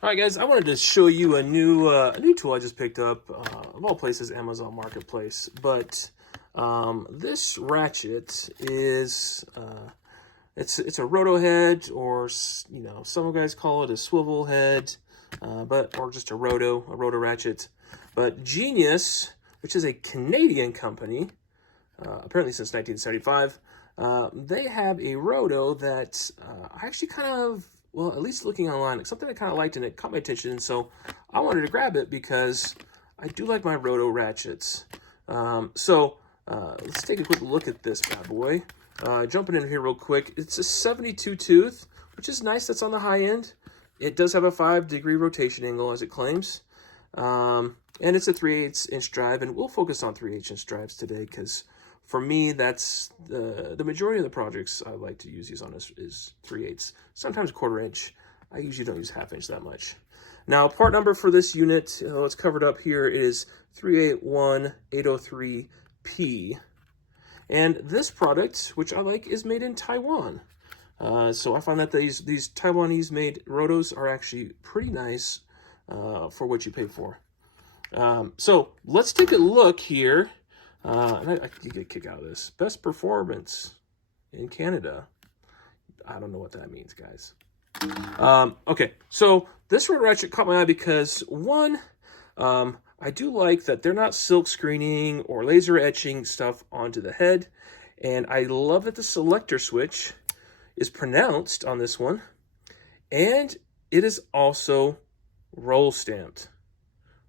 All right, guys, I wanted to show you a new tool I just picked up, of all places, Amazon Marketplace. But this ratchet is it's a roto head, or some guys call it a swivel head, or just a roto ratchet. But Genius, which is a Canadian company, apparently since 1975, they have a roto that I actually well, at least looking online, something I kind of liked and it caught my attention. And so I wanted to grab it because I do like my roto ratchets. Let's take a quick look at this bad boy. Jumping in here real quick, it's a 72 tooth, which is nice. That's on the high end. It does have a 5-degree rotation angle, as it claims. And it's a 3/8 inch drive, and we'll focus on 3/8 inch drives today because for me, that's the majority of the projects I like to use these on is 3/8, sometimes 1/4 inch. I usually don't use 1/2 inch that much. Now, part number for this unit, it's covered up here, is 381803P. And this product, which I like, is made in Taiwan. So I find that these Taiwanese-made rotos are actually pretty nice for what you pay for. So let's take a look here. And you get a kick out of this. Best performance in Canada. I don't know what that means, guys. Okay, so this rotor ratchet caught my eye because, one, I do like that they're not silk screening or laser etching stuff onto the head. And I love that the selector switch is pronounced on this one. And it is also roll stamped.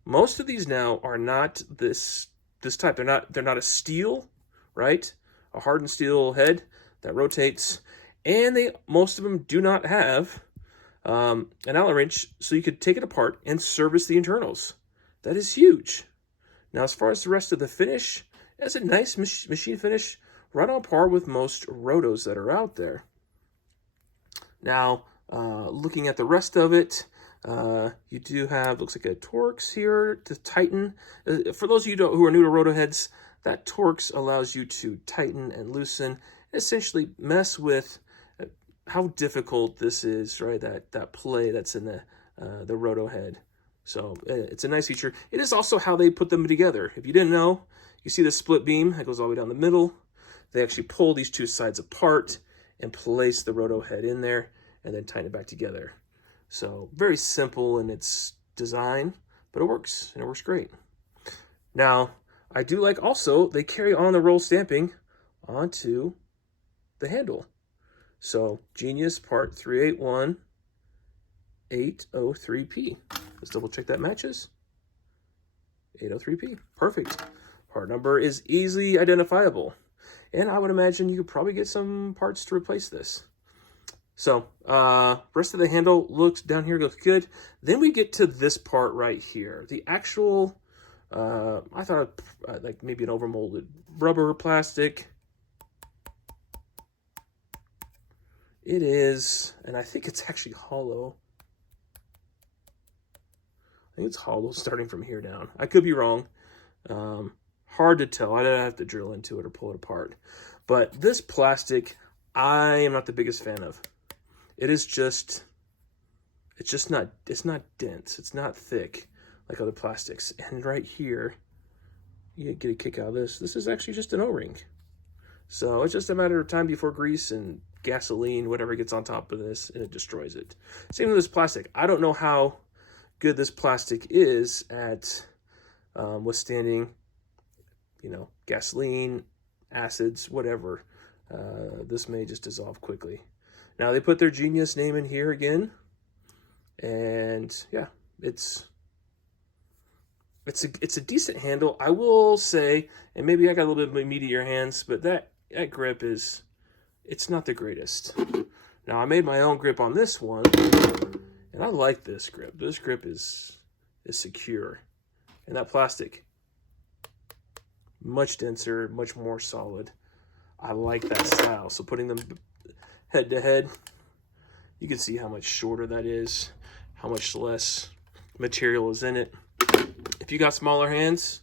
Most of these now are not this type. They're not a steel, right? A hardened steel head that rotates, and most of them do not have an Allen wrench, so you could take it apart and service the internals. That is huge. Now, as far as the rest of the finish, it's a nice machine finish, right on par with most rotos that are out there. Now, looking at the rest of it, you do have, looks like a Torx here to tighten. For those of you who are new to roto heads, that Torx allows you to tighten and loosen, essentially mess with how difficult this is, right? That play that's in the roto head. So it's a nice feature. It is also how they put them together. If you didn't know, you see the split beam that goes all the way down the middle. They actually pull these two sides apart and place the roto head in there and then tighten it back together. So very simple in its design, but it works, and it works great. Now, I do like also they carry on the roll stamping onto the handle. So Genius part 381803P. Let's double check that matches. 803P, perfect. Part number is easily identifiable. And I would imagine you could probably get some parts to replace this. So, rest of the handle looks good. Then we get to this part right here. The actual, I thought like maybe an overmolded rubber plastic. It is, and I think it's actually hollow. I think it's hollow starting from here down. I could be wrong. Hard to tell. I'd have to drill into it or pull it apart. But this plastic, I am not the biggest fan of. It's just not dense. It's not thick like other plastics. And right here, you get a kick out of this. This is actually just an O-ring. So it's just a matter of time before grease and gasoline, whatever gets on top of this, and it destroys it. Same with this plastic. I don't know how good this plastic is at withstanding, gasoline, acids, whatever. This may just dissolve quickly. Now they put their Genius name in here again, and yeah, it's a decent handle, I will say. And maybe I got a little bit of meatier hands, but that grip it's not the greatest. Now I made my own grip on this one, and I like this grip. This grip is secure, and that plastic, much denser, much more solid. I like that style. So putting them head to head, you can see how much shorter that is, how much less material is in it. If you got smaller hands,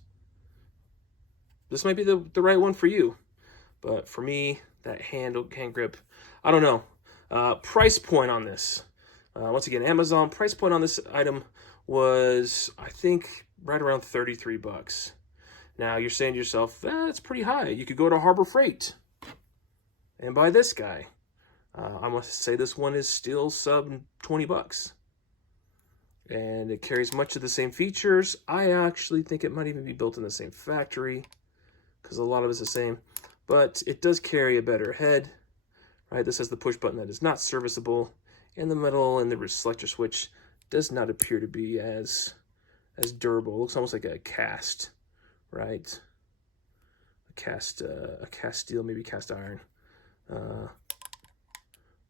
this might be the right one for you. But for me, that hand grip, I don't know. Price point on this. Once again, Amazon price point on this item was, I think, right around 33 bucks. Now, you're saying to yourself, that's pretty high. You could go to Harbor Freight and buy this guy. I must say this one is still sub 20 bucks. And it carries much of the same features. I actually think it might even be built in the same factory because a lot of it's the same. But it does carry a better head, right? This has the push button that is not serviceable. And the metal and the selector switch does not appear to be as durable. It looks almost like a cast, right? A cast steel, maybe cast iron.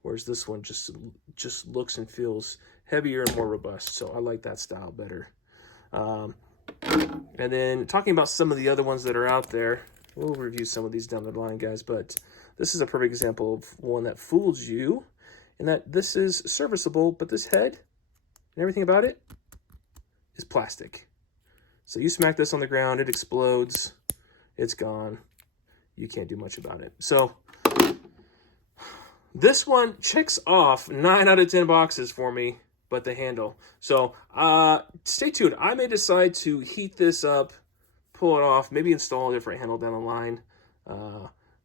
Whereas this one just looks and feels heavier and more robust. So I like that style better. And then talking about some of the other ones that are out there, we'll review some of these down the line, guys. But this is a perfect example of one that fools you in that this is serviceable, but this head and everything about it is plastic. So you smack this on the ground, it explodes, it's gone. You can't do much about it. So this one checks off 9 out of 10 boxes for me, but the handle. So stay tuned. I may decide to heat this up, pull it off, maybe install a different handle down the line.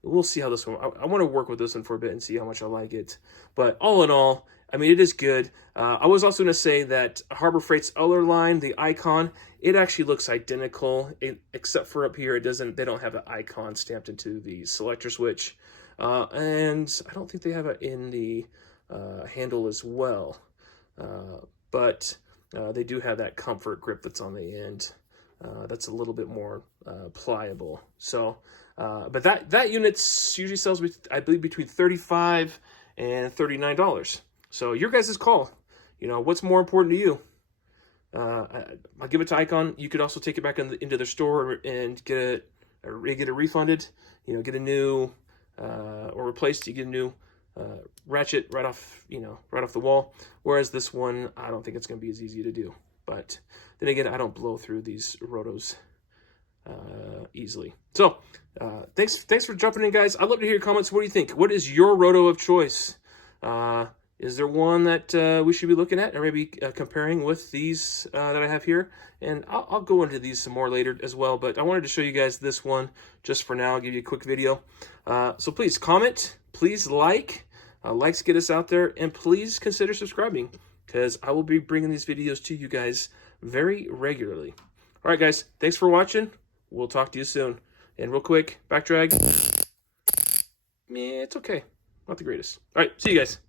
We'll see how this one, I want to work with this one for a bit and see how much I like it. But all in all, I mean, it is good. I was also going to say that Harbor Freight's other line, the icon, it actually looks identical, except for up here, they don't have an icon stamped into the selector switch. And I don't think they have it in the handle as well. But they do have that comfort grip that's on the end. That's a little bit more pliable. So, but that unit usually sells, I believe, between $35 and $39. So your guys' call. You know, what's more important to you? I'll give it to Icon. You could also take it back into the store and get it refunded. You know, get a new or replaced. You get a new ratchet right off the wall. Whereas this one, I don't think it's going to be as easy to do. But then again, I don't blow through these rotos easily. So thanks for jumping in, guys. I'd love to hear your comments. What do you think? What is your roto of choice? Is there one that we should be looking at or maybe comparing with these that I have here? And I'll go into these some more later as well, but I wanted to show you guys this one just for now. I'll give you a quick video. So please comment, please like. Likes get us out there, and please consider subscribing because I will be bringing these videos to you guys very regularly. All right, guys, thanks for watching. We'll talk to you soon. And real quick, back drag. Yeah, it's okay. Not the greatest. All right, see you guys.